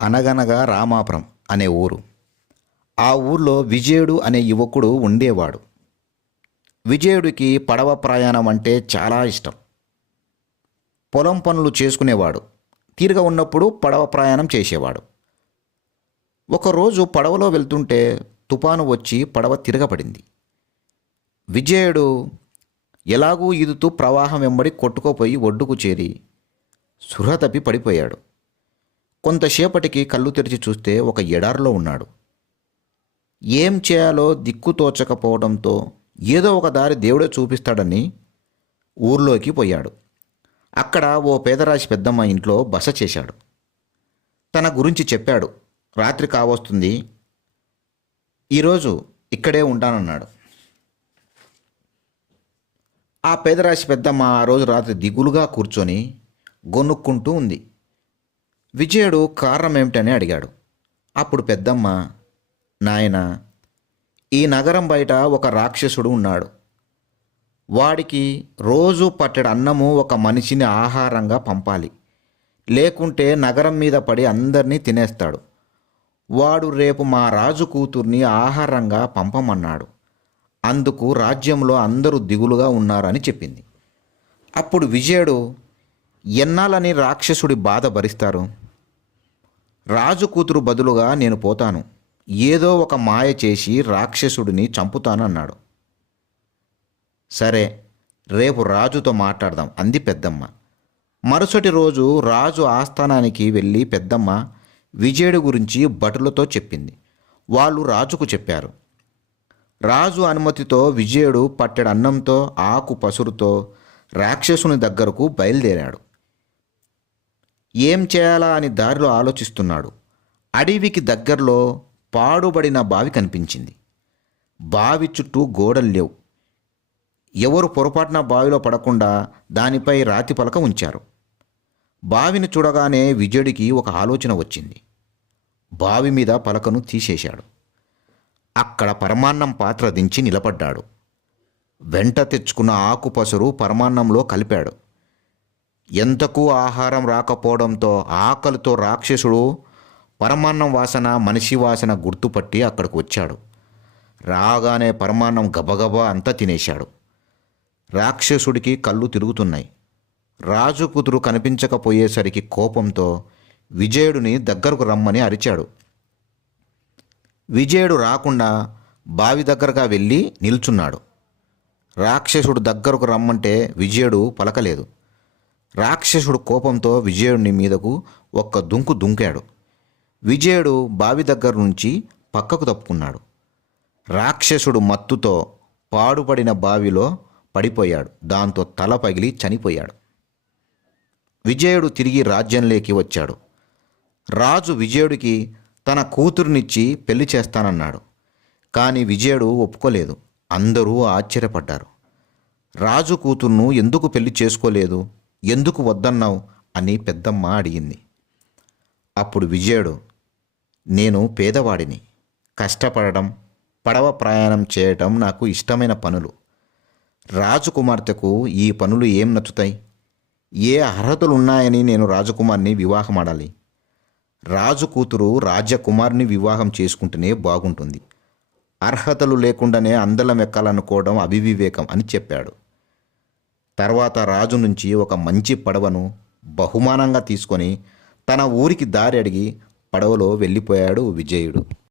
అనగనగా రామాపురం అనే ఊరు. ఆ ఊర్లో విజయుడు అనే యువకుడు ఉండేవాడు. విజయుడికి పడవ ప్రయాణం అంటే చాలా ఇష్టం. పొలం పనులు చేసుకునేవాడు. తీరుగా ఉన్నప్పుడు పడవ ప్రయాణం చేసేవాడు. ఒకరోజు పడవలో వెళ్తుంటే తుపాను వచ్చి పడవ తిరగబడింది. విజయుడు ఎలాగూ ఈదుతూ ప్రవాహం వెంబడి కొట్టుకోపోయి ఒడ్డుకు చేరి సురహ తప్పి పడిపోయాడు. కొంతసేపటికి కళ్ళు తెరిచి చూస్తే ఒక ఎడారిలో ఉన్నాడు. ఏం చేయాలో దిక్కు తోచకపోవడంతో ఏదో ఒక దారి దేవుడే చూపిస్తాడని ఊర్లోకి పోయాడు. అక్కడ ఓ పేదరాశి పెద్దమ్మ ఇంట్లో బస చేశాడు. తన గురించి చెప్పాడు. రాత్రి కావస్తుంది. ఈరోజు ఇక్కడే ఉంటానన్నాడు. ఆ పేదరాశి పెద్దమ్మ ఆ రోజు రాత్రి దిగులుగా కూర్చొని గొనుక్కుంటూ ఉంది. విజయుడు కారణం ఏమిటని అడిగాడు. అప్పుడు పెద్దమ్మ నాయన ఈ నగరం బయట ఒక రాక్షసుడు ఉన్నాడు. వాడికి రోజు పట్టెడు అన్నము ఒక మనిషిని ఆహారంగా పంపాలి. లేకుంటే నగరం మీద పడి అందరినీ తినేస్తాడు. వాడు రేపు మా రాజు కూతుర్ని ఆహారంగా పంపమన్నాడు. అందుకు రాజ్యంలో అందరూ దిగులుగా ఉన్నారని చెప్పింది. అప్పుడు విజయుడు ఎన్నాలని రాక్షసుడి బాధ భరిస్తారు? రాజు కూతురు బదులుగా నేను పోతాను. ఏదో ఒక మాయ చేసి రాక్షసుడిని చంపుతానన్నాడు. సరే రేపు రాజుతో మాట్లాడదాం అంది పెద్దమ్మ. మరుసటి రోజు రాజు ఆస్థానానికి వెళ్ళి పెద్దమ్మ విజయుడి గురించి భటులతో చెప్పింది. వాళ్ళు రాజుకు చెప్పారు. రాజు అనుమతితో విజయుడు పట్టెడు అన్నంతో ఆకు పసురుతో రాక్షసుని దగ్గరకు బయలుదేరాడు. ఏం చేయాలా అని దారిలో ఆలోచిస్తున్నాడు. అడవికి దగ్గరలో పాడుబడిన బావి కనిపించింది. బావి చుట్టూ గోడలు లేవు. ఎవరు పొరపాటున బావిలో పడకుండా దానిపై రాతి పలక ఉంచారు. బావిని చూడగానే విజయుడికి ఒక ఆలోచన వచ్చింది. బావి మీద పలకను తీసేశాడు. అక్కడ పరమాన్నం పాత్ర దించి నిలబడ్డాడు. వెంట తెచ్చుకున్న ఆకు పసరు పరమాన్నంలో కలిపాడు. ఎంతకు ఆహారం రాకపోవడంతో ఆకలితో రాక్షసుడు పరమాన్నం వాసన మనిషి వాసన గుర్తుపట్టి అక్కడికి వచ్చాడు. రాగానే పరమాన్నం గబగబా అంతా తినేశాడు. రాక్షసుడికి కళ్ళు తిరుగుతున్నాయి. రాజు కూతురు కనిపించకపోయేసరికి కోపంతో విజయుడిని దగ్గరకు రమ్మని అరిచాడు. విజయుడు రాకుండా బావి దగ్గరగా వెళ్ళి నిల్చున్నాడు. రాక్షసుడు దగ్గరకు రమ్మంటే విజయుడు పలకలేదు. రాక్షసుడు కోపంతో విజయుడిని మీదకు ఒక్క దుంకు దుంకాడు. విజయుడు బావి దగ్గర నుంచి పక్కకు తప్పుకున్నాడు. రాక్షసుడు మత్తుతో పాడుపడిన బావిలో పడిపోయాడు. దాంతో తల పగిలి చనిపోయాడు. విజయుడు తిరిగి రాజ్యంలోకి వచ్చాడు. రాజు విజయుడికి తన కూతురునిచ్చి పెళ్ళి చేస్తానన్నాడు. కానీ విజయుడు ఒప్పుకోలేదు. అందరూ ఆశ్చర్యపడ్డారు. రాజు కూతుర్ను ఎందుకు పెళ్ళి చేసుకోలేదు? ఎందుకు వద్దన్నావు? అని పెద్దమ్మ అడిగింది. అప్పుడు విజయుడు నేను పేదవాడిని. కష్టపడడం పడవ ప్రయాణం చేయటం నాకు ఇష్టమైన పనులు. రాజకుమార్తెకు ఈ పనులు ఏం నచ్చుతాయి? ఏ అర్హతలు ఉన్నాయని నేను రాజకుమార్ని వివాహమాడాలి. రాజు కూతురు రాజకుమార్ని వివాహం చేసుకుంటేనే బాగుంటుంది. అర్హతలు లేకుండానే అందలం ఎక్కాలనుకోవడం అవివివేకం అని చెప్పాడు. తర్వాత రాజు నుంచి ఒక మంచి పడవను బహుమానంగా తీసుకొని తన ఊరికి దారి అడిగి పడవలో వెళ్ళిపోయాడు విజయుడు.